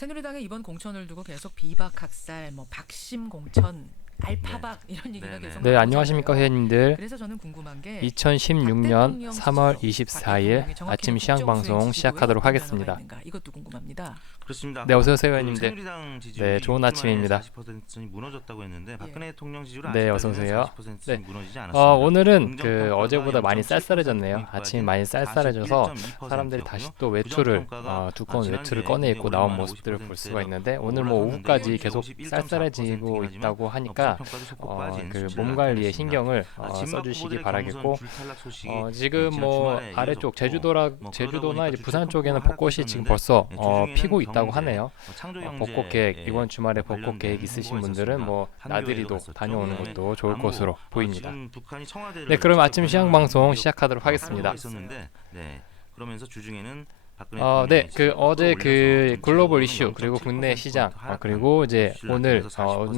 새누리당의 이번 공천을 두고 계속 비박학살, 뭐 박심 공천, 알파박 이런 얘기가 계속 네, 안녕하십니까 회원님들. 그래서 저는 궁금한 게 2016년 3월 24일 아침 시향방송 시작하도록 하겠습니다. 이것도 궁금합니다. 그렇습니다. 네, 어서 오세요 회원님들. 새누리당 지지율이 네, 좋은 아침입니다. 40%는 무너졌다고 했는데 박근혜 대통령 지지율은 네, 어서 오세요. 40%는 네. 무너지지 않았습니다. 오늘은 어제보다 많이 쌀쌀해졌네요. 아침이 많이 쌀쌀해져서 사람들이 다시 또 외투를 두꺼운 외투를 꺼내 입고 나온 모습들을 볼 수가 있는데, 오늘 뭐 오후까지 계속 쌀쌀해지고 있다고 하니까 그 몸 관리에 신경을 써주시기 바라겠고, 지금 뭐 아래쪽 제주도나 이제 부산 쪽에는 벚꽃이 지금 벌써 피고 있다고 하네요. 벚꽃 계획, 이번 주말에 벚꽃 계획 있으신 분들은 뭐 나들이도 다녀오는 것도 좋을 것으로 보입니다. 네, 그럼 아침 시향 방송 시작하도록 하겠습니다. 그러면서 주중에는 네, 어제 글로벌 이슈, 그리고 국내 시장, 그리고 이제 오늘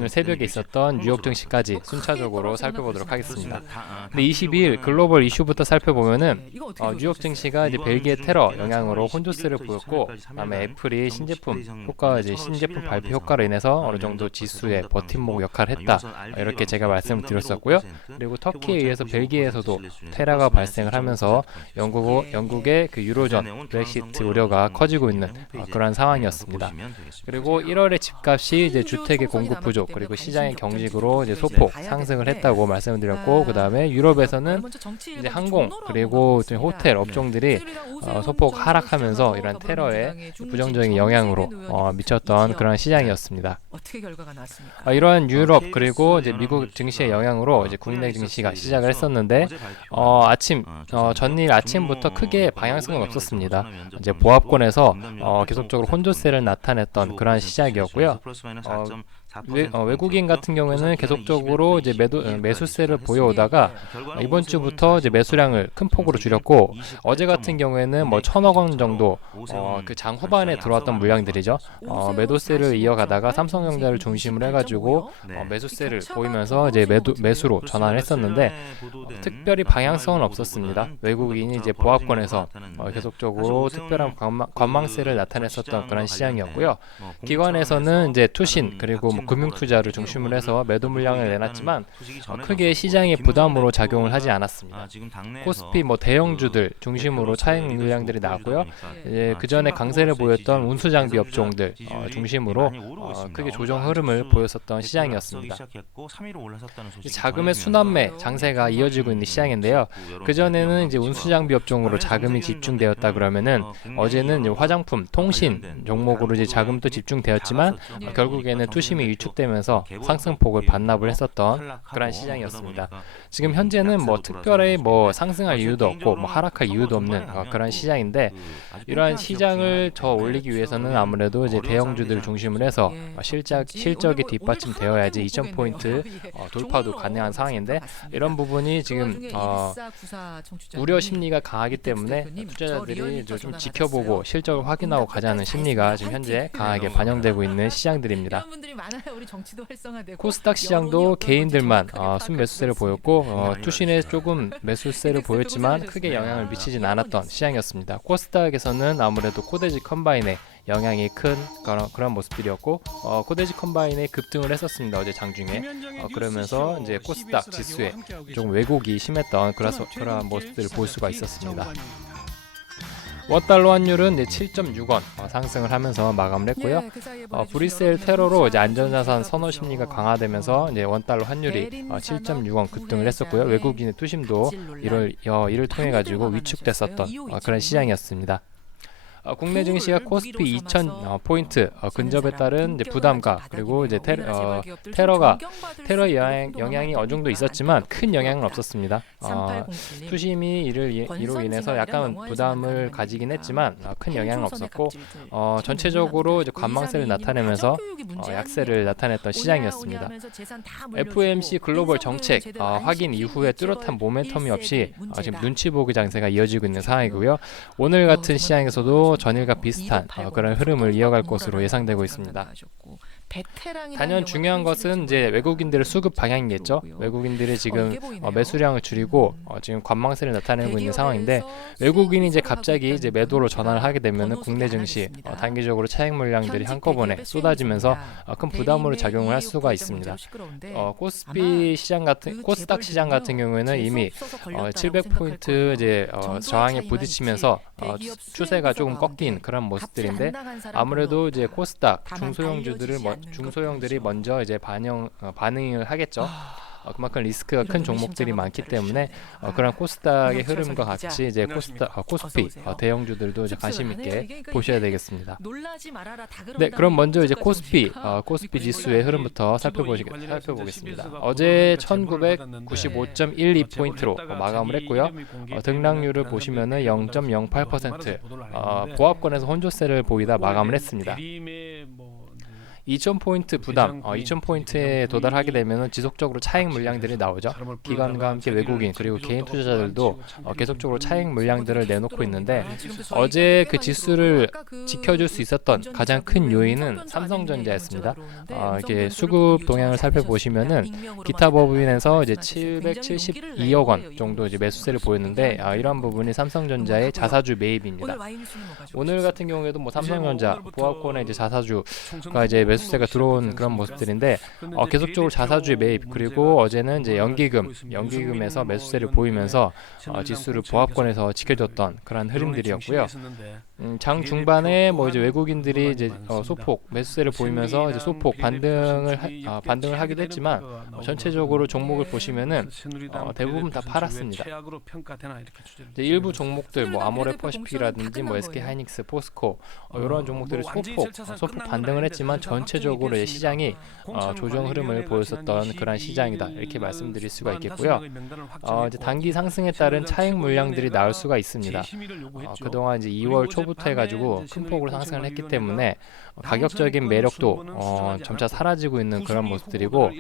새벽에 있었던 뉴욕 증시까지 순차적으로 살펴보도록 하겠습니다. 근데 22일 글로벌 이슈부터 살펴보면은 뉴욕 증시가 이제 벨기에 테러 영향으로 혼조세를 보였고, 그다음에 애플이 신제품 발표 효과로 인해서 어느 정도 지수의 버팀목 역할을 했다, 이렇게 제가 말씀을 드렸었고요. 그리고 터키에 의해서 벨기에에서도 테러가 발생을 하면서 영국의 그 유로존 브렉시트 우려가 커지고 있는 그런 상황이었습니다. 그리고 1월에 집값이 이제 주택의 공급 부족, 그리고 시장의 경직으로 이제 소폭 상승을 했다고 말씀을 드렸고, 그 다음에 유럽에서는 이제 항공 그리고 호텔 업종들이 소폭 하락하면서 이런 테러의 부정적인 영향으로 미쳤던 그런 시장이었습니다. 어떻게 결과가 나왔습니까? 이러한 유럽 그리고 이제 미국 증시의 영향으로 이제 국내 증시가 시작을 했었는데, 전일 아침부터 크게 방향성은 없었습니다. 이제 보합권에서 계속적으로 혼조세를 나타냈던 그러한 시작이었고요. 외국인 같은 경우에는 계속적으로 이제 매수세를 보여오다가 이번 주부터 이제 매수량을 큰 폭으로 줄였고, 어제 같은 경우에는 뭐 1,000억 원 정도 그 장 후반에 들어왔던 물량들이죠. 매도세를 이어가다가 삼성전자를 중심으로 해가지고 매수세를 보이면서 이제 매수로 전환을 했었는데, 특별히 방향성은 없었습니다. 외국인이 이제 보합권에서 계속적으로 특별한 관망세를 나타냈었던 그런 시장이었고요. 기관에서는 이제 투신 그리고 뭐 금융투자를 중심으로 해서 매도 물량을 내놨지만 크게 시장의 부담으로 작용을 하지 않았습니다. 코스피 뭐 대형주들 중심으로 차익 물량들이 나왔고요. 그 전에 강세를 보였던 운수장비 업종들 중심으로 크게 조정 흐름을 보였었던 시장이었습니다. 자금의 순환매 장세가 이어지고 있는 시장인데요. 그 전에는 이제 운수장비 업종으로 자금이 집중되었다 그러면은, 어제는 이제 화장품, 통신 종목으로 이제 자금도 집중되었지만 결국에는 투심이 위축되면서 상승폭을 반납을 했었던 그런 시장이었습니다. 지금 현재는 뭐 특별히 뭐 상승할 이유도 없고 뭐 하락할 이유도 없는 그런 시장인데, 이러한 시장을 더 올리기 위해서는 아무래도 이제 대형주들을 중심으로 해서 실적이 뒷받침되어야지 2,000포인트 돌파도 가능한 상황인데, 이런 부분이 지금 우려 심리가 강하기 때문에 투자자들이 좀 지켜보고 실적을 확인하고 가자는 심리가 지금 현재 강하게 반영되고 있는 시장들입니다. 코스닥 시장도 개인들만 순매수세를 보였고, 투신에 조금 매수세를 보였지만 크게 영향을 미치진 않았던 시장이었습니다. 코스닥에서는 아무래도 코데지 컴바인의 영향이 큰 그런 모습들이었고, 코데지 컴바인의 급등을 했었습니다. 어제 장중에. 그러면서 이제 코스닥 지수에 좀 왜곡이 심했던 그런 모습들을 볼 수가 있었습니다. 원달러 환율은 7.6원 상승을 하면서 마감을 했고요. 브뤼셀 테러로 이제 안전자산 선호 심리가 강화되면서 이제 원달러 환율이 7.6원 급등을 했었고요. 외국인의 투심도 이를 통해 가지고 위축됐었던 그런 시장이었습니다. 국내 증시가 코스피 2,000포인트 근접에 따른 이제 부담감, 그리고 이제 테러 영향이 어느 정도 있었지만 큰 영향은 없었습니다. 투심이 이로 인해서 약간 부담을 가지긴 했지만 큰 영향은 없었고, 전체적으로 이제 관망세를 나타내면서 약세를 나타냈던 시장이었습니다. FOMC 글로벌 정책 확인 이후에 뚜렷한 모멘텀이 없이 지금 눈치 보기 장세가 이어지고 있는 상황이고요. 오늘 같은 시장에서도 전일과 비슷한 그런 흐름을 이어갈 것으로 예상되고 있습니다. 단연 중요한 것은 이제 외국인들의 수급 방향이겠죠. 외국인들이 지금 매수량을 줄이고 지금 관망세를 나타내고 있는 상황인데 외국인이 이제 갑자기 이제 매도로 전환을 하게 되면은 국내 증시 단기적으로 차익 물량들이 한꺼번에 쏟아지면서 큰 부담으로 작용을 할 수가 있습니다. 코스피 시장 같은 코스닥 시장 같은 경우에는 이미 700포인트 이제 저항에 부딪히면서 추세가 조금 꺾인 그런 모습들인데 아무래도 이제 코스닥 중소형들이 먼저 이제 반응을 하겠죠. 그만큼 리스크가 큰 종목들이 많기 때문에 그런 코스닥의 흐름과 같이 이제 코스피 대형주들도 이제 관심 있게 보셔야 되겠습니다. 네, 그럼 먼저 이제 코스피 지수의 흐름부터 살펴보겠습니다. 어제 1995.12 포인트로 마감을 했고요. 등락률을 보시면은 0.08%, 보합권에서 혼조세를 보이다 마감을 했습니다. 2000포인트 부담, 2000포인트에 도달하게 되면 지속적으로 차익 물량들이 나오죠. 기관과 함께 외국인 그리고 개인 투자자들도 계속적으로 차익 물량들을 내놓고 있는데 어제 그 지수를 지켜줄 수 있었던 가장 큰 요인은 삼성전자였습니다. 이렇게 수급 동향을 살펴보시면은 기타 법인에서 이제 772억 원 정도 이제 매수세를 보였는데 이러한 부분이 삼성전자의 자사주 매입입니다. 오늘 같은 경우에도 뭐 삼성전자 보합권의 이제 자사주가 이제 매수세가 들어온 그런 모습들인데 계속적으로 자사주의 매입 그리고 어제는 이제 연기금에서 매수세를 보이면서 지수를 보합권에서 지켜줬던 그런 흐름들이었고요. 장 중반에 뭐 이제 외국인들이 이제 소폭 매수세를 보이면서 이제 소폭 반등을 하기도 했지만 전체적으로 종목을 보시면은 대부분 다 팔았습니다. 이제 일부 종목들 뭐 아모레퍼시픽이라든지 뭐 SK 하이닉스, 포스코 이런 종목들이 소폭 반등을 했지만 전체적으로 시장이 조정 흐름을 보였었던 그런 시장이다 이렇게 말씀드릴 수가 있겠고요. 이제 단기 상승에 따른 차익 물량들이 나올 수가 있습니다. 그동안 이제 2월 초부터 해가지고 큰 폭으로 상승을 했기 때문에 가격적인 매력도 점차 사라지고 있는 그런 모습들이고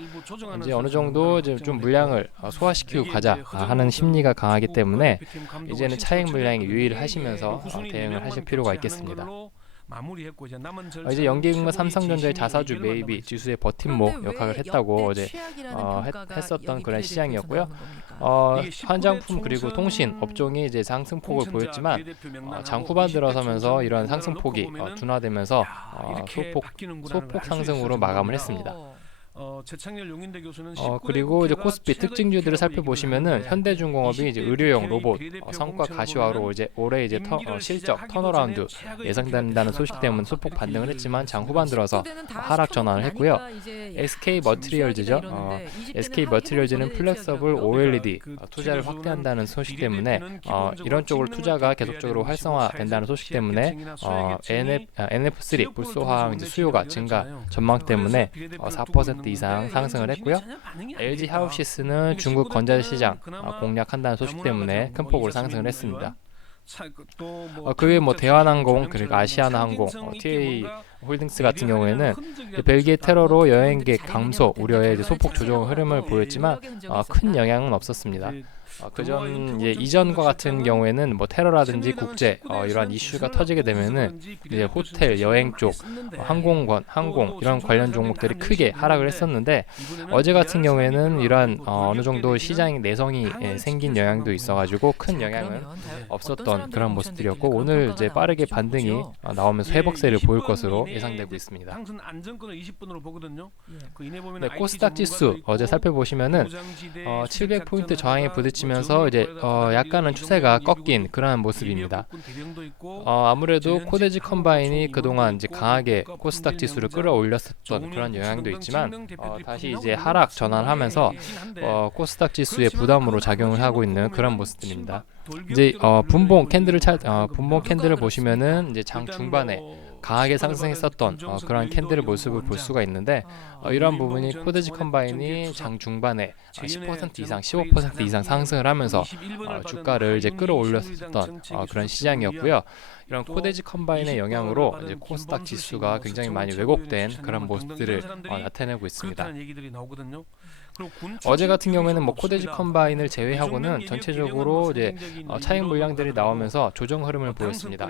이제 어느 정도 이제 좀 물량을 소화시키고 가자 하는 심리가 강하기 때문에 이제는 차익 물량에 유의를 하시면서 대응을 하실 필요가 있겠습니다. 이제 연기금과 삼성전자의 자사주 매입이 지수의 버팀목 역할을 했다고 어제 했었던 그런 시장이었고요. 화장품 그리고 통신 업종이 이제 상승폭을 보였지만 장 후반 들어서면서 이러한 상승폭이 둔화되면서 소폭 상승으로 마감을 했습니다. 그리고 이제 코스피 특징주들을 살펴보시면은 현대중공업이 이제 의료용 로봇 성과 가시화로 이제 올해 이제 실적 턴어라운드 예상된다는 소식 때문에 소폭 반등을 했지만 장 후반 들어서 하락 전환을 했고요. SK 머티리얼즈죠. SK 머티리얼즈는 플렉서블 OLED 투자를 확대한다는 소식 때문에 이런 쪽으로 투자가 계속적으로 활성화된다는 소식 때문에 NF3 불소화학 이제 수요가 증가 전망 때문에 4% 이상 상승을 했고요. LG 하우시스는 중국 건설 시장 공략한다는 소식 때문에 큰 폭으로 상승을 했습니다. 그 외에 뭐 대한항공 그리고 아시아나항공, TA 홀딩스 같은 경우에는 벨기에 테러로 여행객 감소 우려의 이제 소폭 조정 흐름을 보였지만 큰 영향은 없었습니다. 이전과 같은 경우에는 뭐 테러라든지 국제 이러한 이슈가 터지게 되면은 이제 호텔, 여행 쪽, 항공 이런 관련 종목들이 크게 하락을 했었는데 어제 같은 경우에는 이러한 어느 정도 시장의 내성이 생긴 영향도 있어가지고 큰 영향은 없었던 그런 모습들이었고 오늘 이제 빠르게 반등이 나오면서 회복세를 보일 것으로 예상되고 있습니다. 네, 코스닥 지수 어제 살펴보시면은 700포인트 저항에 부딪히면서 이제 약간은 추세가 꺾인 그러한 모습입니다. 아무래도 코데지 컴바인이 그동안 이제 강하게 코스닥 지수를 끌어올렸었던 그런 영향도 있지만 다시 이제 하락 전환하면서 코스닥 지수의 부담으로 작용을 하고 있는 그런 모습들입니다. 이제 분봉 캔들을 보시면은 이제 장 중반에 강하게 상승했었던 그런 캔들의 모습을 볼 수가 있는데 이러한 부분이 코데지 컴바인이 장 중반에 10% 이상, 15% 이상 상승을 하면서 주가를 이제 끌어올렸었던 그런 시장이었고요. 이런 코데지 컴바인의 영향으로 이제 코스닥 지수가 굉장히 많이 왜곡된 그런 모습들을 나타내고 있습니다. 어제 같은 경우에는 뭐 코데지 컴바인을 제외하고는 전체적으로 이제 차익 물량들이 나오면서 조정 흐름을 보였습니다.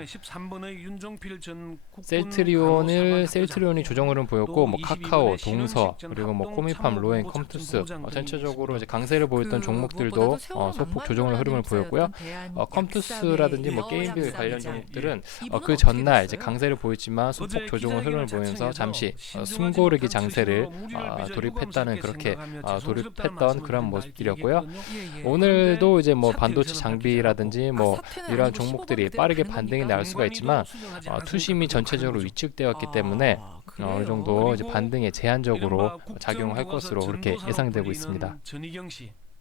셀트리온이 조정 흐름 보였고, 뭐 카카오, 동서, 그리고 뭐 코미팜, 로엔, 컴투스 전체적으로 이제 강세를 보였던 종목들도 소폭 조정의 흐름을 보였고요. 컴투스라든지 뭐 게임빌 관련 종목들은 그 전날 이제 강세를 보였지만 소폭 조정의 흐름을 보이면서 잠시 숨고르기 장세를 돌입했다는 그렇게 돌입했던 그런 모습들이었고요. 오늘도 이제 뭐 반도체 장비라든지 뭐 이러한 종목들이 빠르게 반등이 나올 수가 있지만 투심이 전체적으로 위축되었기 때문에 어느 정도 이제 반등에 제한적으로 작용할 것으로 그렇게 예상되고 있습니다.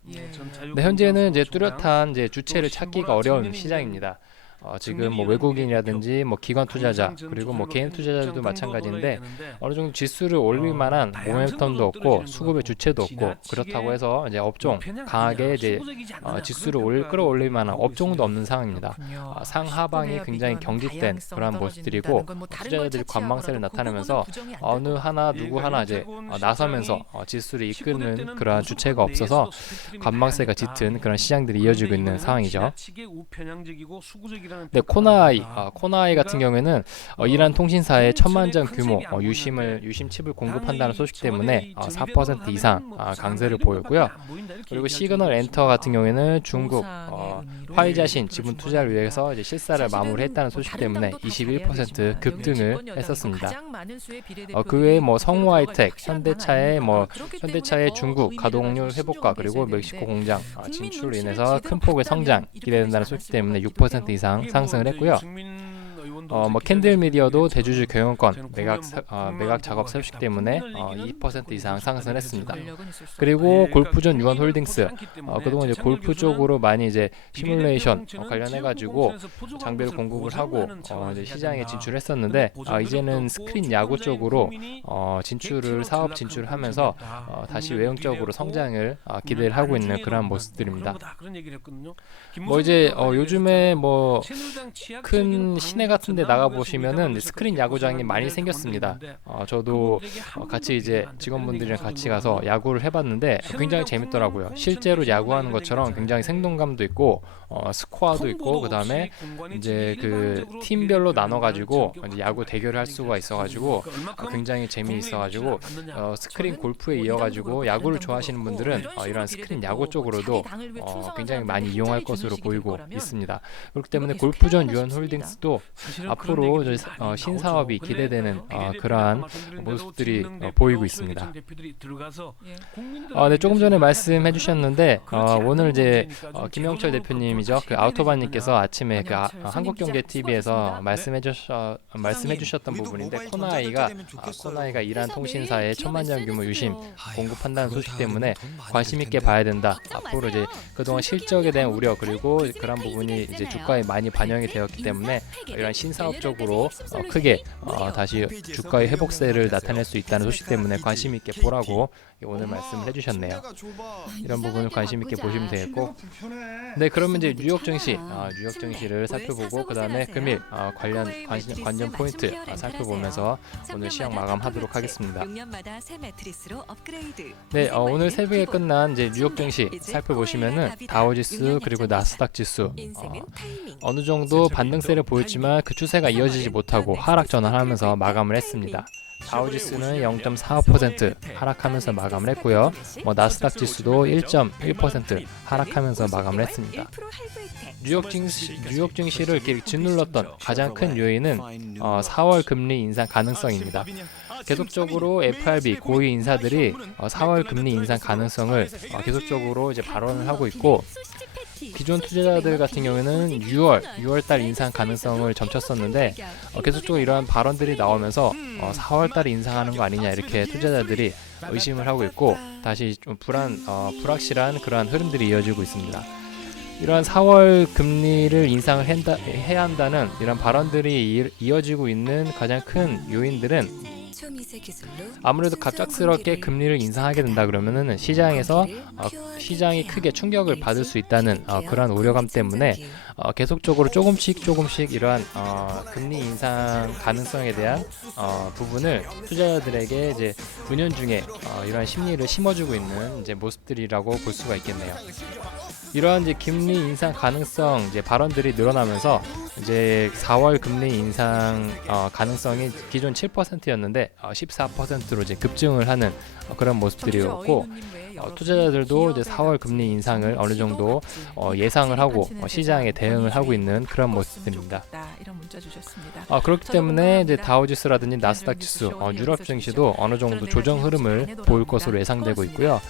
네, 현재는 이제 뚜렷한 이제 주체를 찾기가 어려운 시장입니다. 지금 뭐 외국인이라든지 뭐 기관 투자자 그리고 뭐 개인 투자자들도 마찬가지인데 어느 정도 지수를 올릴 만한 모멘텀도 없고 수급의 주체도 없고, 그렇다고 해서 이제 업종 강하게 이제 지수를 끌어올릴 만한 업종도 없는 상황입니다. 상하방이 굉장히 경직된 그러한 모습들이고, 투자자들이 관망세를 나타내면서 어느 하나 누구 하나 이제 나서면서 지수를 이끄는 그러한 주체가 없어서 관망세가 짙은 그런 시장들이 이어지고 있는 상황이죠. 네, 코나이 같은 경우에는 이란 통신사의 1000만 장 규모 유심칩을 공급한다는 소식 때문에 4% 이상 강세를 보였고요. 그리고 시그널 엔터 같은 경우에는 중국 화이자신 지분 투자를 위해서 이제 실사를 마무리했다는 소식 때문에 21% 급등을 했었습니다. 그 외에 뭐 성우하이텍, 현대차의 중국 가동률 회복과 그리고 멕시코 공장 진출로 인해서 큰 폭의 성장 기대된다는 소식 때문에 6% 이상 상승을 했고요. 뭐 캔들 미디어도 대주주 경영권 매각 작업 소식 때문에 2% 이상 상승을 했습니다. 그리고 골프존 유한홀딩스 그동안 이제 골프 쪽으로 많이 이제 시뮬레이션 관련해가지고 장비를 공급을 하고 이제 시장에 진출했었는데 이제는 스크린 야구 쪽으로 사업 진출을 하면서 다시 외형적으로 성장을 기대를 하고 있는 그런 모습들입니다. 뭐 이제 요즘에 뭐 큰 시내 같은데 나가 보시면은 스크린 야구장이 많이 생겼습니다. 저도 같이 이제 직원분들이랑 같이 가서 야구를 해봤는데 굉장히 재밌더라고요. 실제로 야구하는 것처럼 굉장히 생동감도 있고 스코어도 있고, 그 다음에 이제 그 팀별로 나눠가지고 이제 야구 대결을 할 수가 있어가지고 굉장히 재미있어가지고 스크린 골프에 이어가지고 야구를 좋아하시는 분들은 이런 스크린 야구 쪽으로도 굉장히 많이 이용할 것으로 보이고 있습니다. 그렇기 때문에 골프존 유한홀딩스도 앞으로 신사업이 기대되는 그러한 모습들이 보이고 있습니다. 네, 조금 전에 말씀해 주셨는데 오늘 이제 김영철 대표님이죠. 그 아우토바님께서 아침에 그 한국경제TV에서 말씀해 주셨던 부분인데, 코나이가 이란 통신사의 1000만 장 규모 유심 공급한다는 소식 때문에 관심 있게 봐야 된다. 앞으로 이제 그동안 실적에 대한 우려 그리고 그런 부분이 이제 주가에 많이 반영이 되었기 때문에 이런 신사업적으로 크게 다시 주가의 회복세를 나타낼 수 있다는 소식 때문에 관심 있게 보라고 오늘 말씀을 해주셨네요. 이런 부분을 관심 있게 보시면 되겠고, 네, 그러면 이제 뉴욕 증시를 살펴보고 그 다음에 금일 관전 포인트 살펴보면서 오늘 시황 마감하도록 하겠습니다. 네, 오늘 새벽에 끝난 이제 뉴욕 증시 살펴보시면은 다우지수 그리고 나스닥 지수 어느 정도 반등세를 보였지만 그 추세가 이어지지 못하고 하락 전환하면서 마감을 했습니다. 다우지수는 0.45% 하락하면서 마감을 했고요. 나스닥 지수도 1.1% 하락하면서 마감을 했습니다. 뉴욕 증시를 이렇게 짓눌렀던 가장 큰 요인은 4월 금리 인상 가능성입니다. 계속적으로 FRB 고위 인사들이 4월 금리 인상 가능성을 계속적으로 이제 발언을 하고 있고, 기존 투자자들 같은 경우에는 6월달 인상 가능성을 점쳤었는데 계속적으로 이러한 발언들이 나오면서 4월달에 인상하는 거 아니냐 이렇게 투자자들이 의심을 하고 있고, 다시 좀 불확실한 그러한 흐름들이 이어지고 있습니다. 이러한 4월 금리를 인상을 해야 한다는 이런 발언들이 이어지고 있는 가장 큰 요인들은 아무래도 갑작스럽게 금리를 인상하게 된다 그러면은 시장에서 시장이 크게 충격을 받을 수 있다는 그러한 우려감 때문에 계속적으로 조금씩 이러한 금리 인상 가능성에 대한 부분을 투자자들에게 이제 은연중에 이러한 심리를 심어주고 있는 이제 모습들이라고 볼 수가 있겠네요. 이러한 이제 금리 인상 가능성 이제 발언들이 늘어나면서 이제 4월 금리 인상 가능성이 기존 7%였는데 14%로 이제 급증을 하는 그런 모습들이었고, 투자자들도 이제 4월 금리 인상을 어느 정도 예상을 하고 시장에 대응을 하고 있는 그런 모습들입니다. 이런 문자 주셨습니다. 그렇기 때문에 이제 다우지수라든지 나스닥 지수, 유럽 증시도 어느 정도 조정 흐름을 보일 것으로 예상되고 있고요.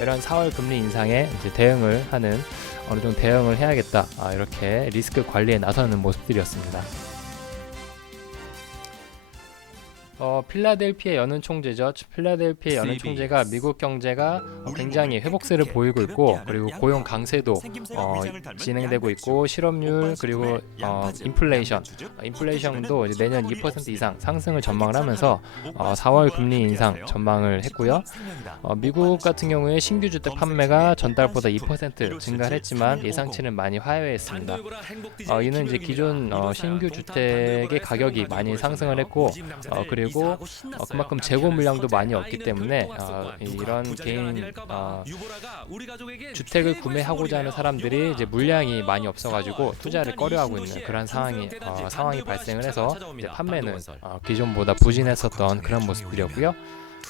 이런 4월 금리 인상에 이제 대응을 하는 어느 정도 대응을 해야겠다, 이렇게 리스크 관리에 나서는 모습들이었습니다. 필라델피아 연은 총재죠. 필라델피아 연은 총재가 미국 경제가 굉장히 회복세를 보이고 있고, 그리고 고용 강세도 진행되고 있고, 실업률 그리고 인플레이션도 이제 내년 2% 이상 상승을 전망을 하면서 4월 금리 인상 전망을 했고요. 미국 같은 경우에 신규 주택 판매가 전달보다 2% 증가를 했지만 예상치는 많이 하회했습니다. 이는 이제 기존 신규 주택의 가격이 많이 상승을 했고, 그리고 그만큼 재고 물량도 많이 없기 때문에 이런 개인 주택을 구매하고자 하는 사람들이 이제 물량이 많이 없어가지고 투자를 꺼려하고 있는 그런 상황이 발생을 해서 이제 판매는 기존보다 부진했었던 그런 모습들이었고요.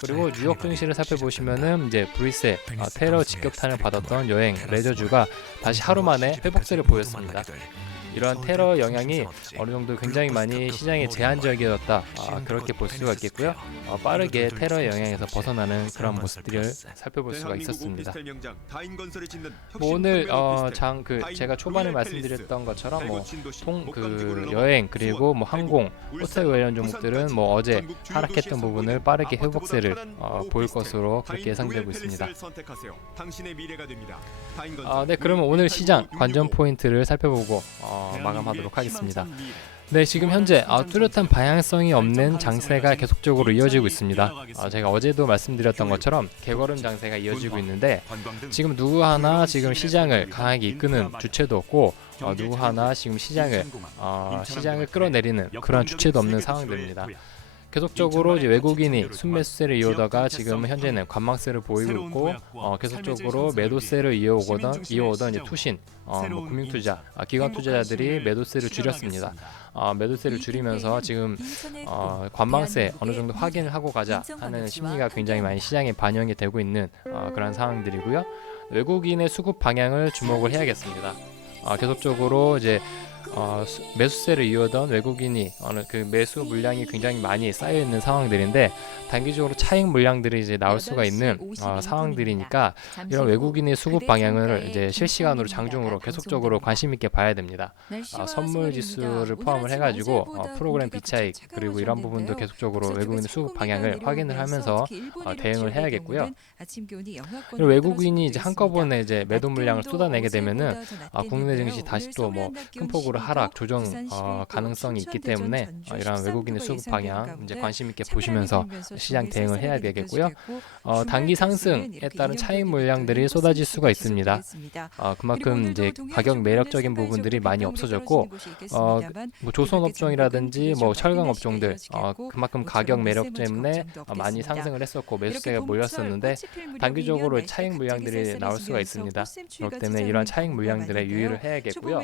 그리고 뉴욕 증시를 살펴보시면은 이제 브리세 테러 직격탄을 받았던 여행 레저주가 다시 하루 만에 회복세를 보였습니다. 이러한 테러 영향이 어느 정도 굉장히 많이 시장에 제한적이었다, 그렇게 볼 수가 있겠고요. 빠르게 테러 영향에서 벗어나는 그런 모습들을 살펴볼 수가 있었습니다. 오늘 제가 초반에 말씀드렸던 것처럼 여행 그리고 항공, 호텔 관련 종목들은 어제 하락했던 부분을 빠르게 회복세를 보일 것으로 그렇게 예상되고 있습니다. 네, 그러면 오늘 시장 관전 포인트를 살펴보고 마감하도록 하겠습니다. 네, 지금 현재 뚜렷한 방향성이 없는 장세가 계속적으로 이어지고 있습니다. 제가 어제도 말씀드렸던 것처럼 개걸음 장세가 이어지고 있는데, 지금 누구 하나 지금 시장을 강하게 이끄는 주체도 없고, 누구 하나 지금 시장을 끌어내리는 그런 주체도 없는 상황들입니다. 계속적으로 이제 외국인이 순매수세를 이어오다가 지금 현재는 관망세를 보이고 있고, 계속적으로 매도세를 이어오던 이제 투신, 금융투자, 기관 투자자들이 매도세를 줄였습니다. 매도세를 줄이면서 지금 관망세 어느 정도 확인을 하고 가자 하는 심리가 굉장히 많이 시장에 반영이 되고 있는 그런 상황들이고요. 외국인의 수급 방향을 주목을 해야겠습니다. 계속적으로 이제 매수세를 이어던 외국인이 그 매수 물량이 굉장히 많이 쌓여 있는 상황들인데, 단기적으로 차익 물량들이 이제 나올 수가 있는 상황들이니까 이런 외국인의 수급 방향을 이제 실시간으로 장중으로 계속적으로 관심 있게 봐야 됩니다. 선물 지수를 포함을 해가지고 프로그램 비차익 그리고 이런 부분도 계속적으로 외국인의 수급 방향을 확인을 하면서 대응을 해야겠고요. 그리고 외국인이 이제 한꺼번에 이제 매도 물량을 쏟아내게 되면은 국내 증시 다시 또 큰 폭으로 하락 조정 가능성이 있기 때문에 이러한 외국인의 수급 방향 이제 관심 있게 보시면서 시장 대응을 해야 되겠고요. 단기 상승에 따른 차익 물량들이 쏟아질 수가 있습니다. 그만큼 이제 가격 매력적인 부분들이 많이 없어졌고, 조선 업종이라든지 철강 업종들 그만큼 가격 매력 때문에 많이 상승을 했었고 매수세가 몰렸었는데, 단기적으로 차익 물량들이 나올 수가 있습니다. 그렇기 때문에 이러한 차익 물량들에 유의를 해야겠고요.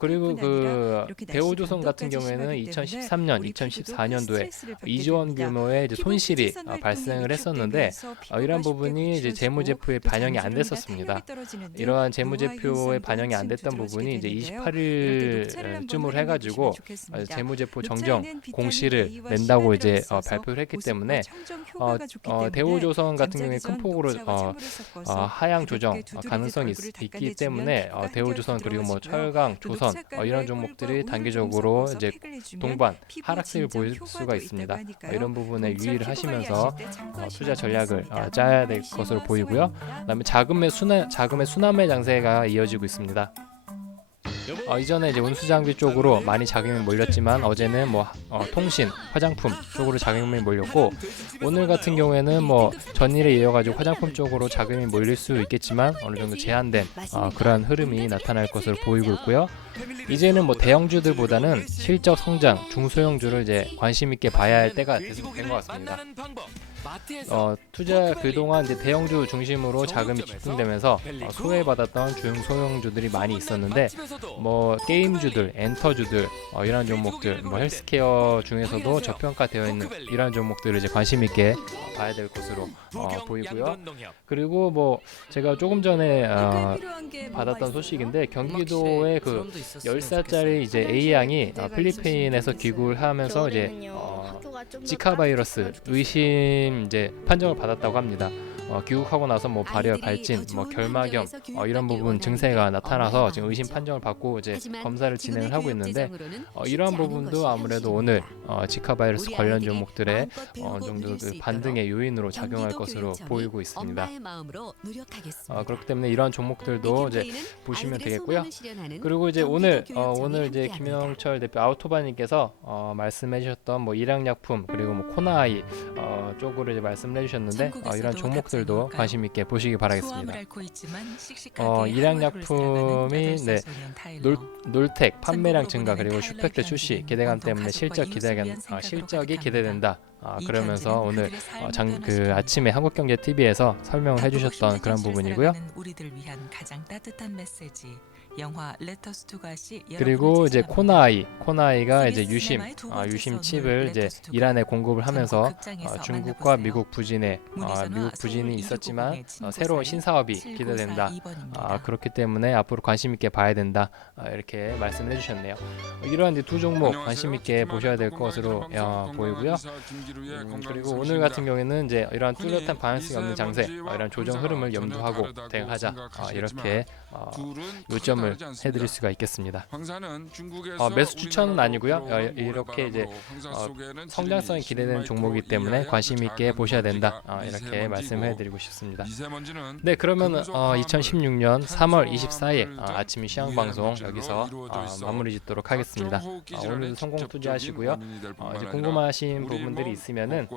그리고 그 대우조선 같은 경우에는 2013년, 2014년도에 2조 원 규모의 이제 손실이 발생을 했었는데, 이러한 부분이 이제 재무제표에 반영이 안 됐었습니다. 이러한 재무제표에 반영이 안 됐던 부분이 이제 28일쯤으로 해가지고 재무제표 정정 공시를 낸다고 이제 발표를 했기 때문에 대우조선 같은 경우에 큰 폭으로 하향 조정 가능성이 있기 때문에 대우조선 그리고 철강, 조선 이런 종목들이 단기적으로 이제 동반 하락세를 보일 수가 있습니다. 이런 부분에 유의를 하시면서 투자 전략을 짜야 될 것으로 보이고요. 그다음에 자금의 순환매 장세가 이어지고 있습니다. 이전에 이제 운수장비 쪽으로 많이 자금이 몰렸지만 어제는 뭐 통신, 화장품 쪽으로 자금이 몰렸고 오늘 같은 경우에는 뭐 전일에 이어가지고 화장품 쪽으로 자금이 몰릴 수 있겠지만 어느 정도 제한된 그러한 흐름이 나타날 것으로 보이고 있고요. 이제는 뭐 대형주들보다는 실적 성장, 중소형주를 이제 관심 있게 봐야 할 때가 된 것 같습니다. 투자 그동안 이제 대형주 중심으로 자금이 집중되면서 소외받았던 중소형주들이 많이 있었는데 뭐 게임주들, 엔터주들 이런 종목들, 뭐 헬스케어 중에서도 저평가되어 있는 이런 종목들을 이제 관심 있게 봐야 될 것으로 보이고요. 그리고 뭐 제가 조금 전에 받았던 소식인데 경기도의 그 10살짜리 이제 A양이 필리핀에서 귀국을 하면서 이제 지카 바이러스 의심 이제 판정을 받았다고 합니다. 귀국하고 나서 뭐 발열, 발진, 뭐 결막염 이런 부분 증세가 나타나서 지금 의심 판정을 받고 이제 검사를 진행을 하고 있는데 이러한 부분도 아무래도 오늘 지카 바이러스 관련 종목들의 어느 정도 그 반등의 요인으로 작용할 것으로 보이고 있습니다. 그렇기 때문에 이러한 종목들도 이제 보시면 되겠고요. 그리고 이제 오늘 이제 김영철 대표 아우토바님께서 말씀해주셨던 뭐 일양약품 그리고 뭐 코나아이 쪽으로 이제 말씀을 해주셨는데 이런 종목들도 관심 있게 보시기 바라겠습니다. 일양약품이 놀텍 판매량 증가 그리고 슈펙트 출시 기대감 때문에 실적이 기대된다. 그러면서 오늘 그 아침에 한국경제TV에서 설명을 해주셨던 그런 부분이고요. 그리고 이제 코나아이가 이제 유심 칩을 이제 이란에 공급을 하면서 중국과 미국 부진이 있었지만 새로운 신사업이 기대된다. 그렇기 때문에 앞으로 관심 있게 봐야 된다. 이렇게 말씀을 해주셨네요. 이러한 이제 두 종목 관심 있게 보셔야 될 것으로 보이고요. 그리고 오늘 같은 경우에는 이제 이러한 뚜렷한 방향성이 없는 장세, 이런 조정 흐름을 염두하고 대응하자. 이렇게 요점을 해드릴 수가 있겠습니다. 매수 추천은 아니고요. 이렇게 이제 성장성이 기대되는 종목이기 때문에 관심 있게 보셔야 된다. 이렇게 말씀해드리고 싶습니다. 네, 그러면 2016년 3월 24일 아침 시황 방송 여기서 마무리 짓도록 하겠습니다. 오늘도 성공 투자하시고요. 이제 궁금하신 부분들이 있으면은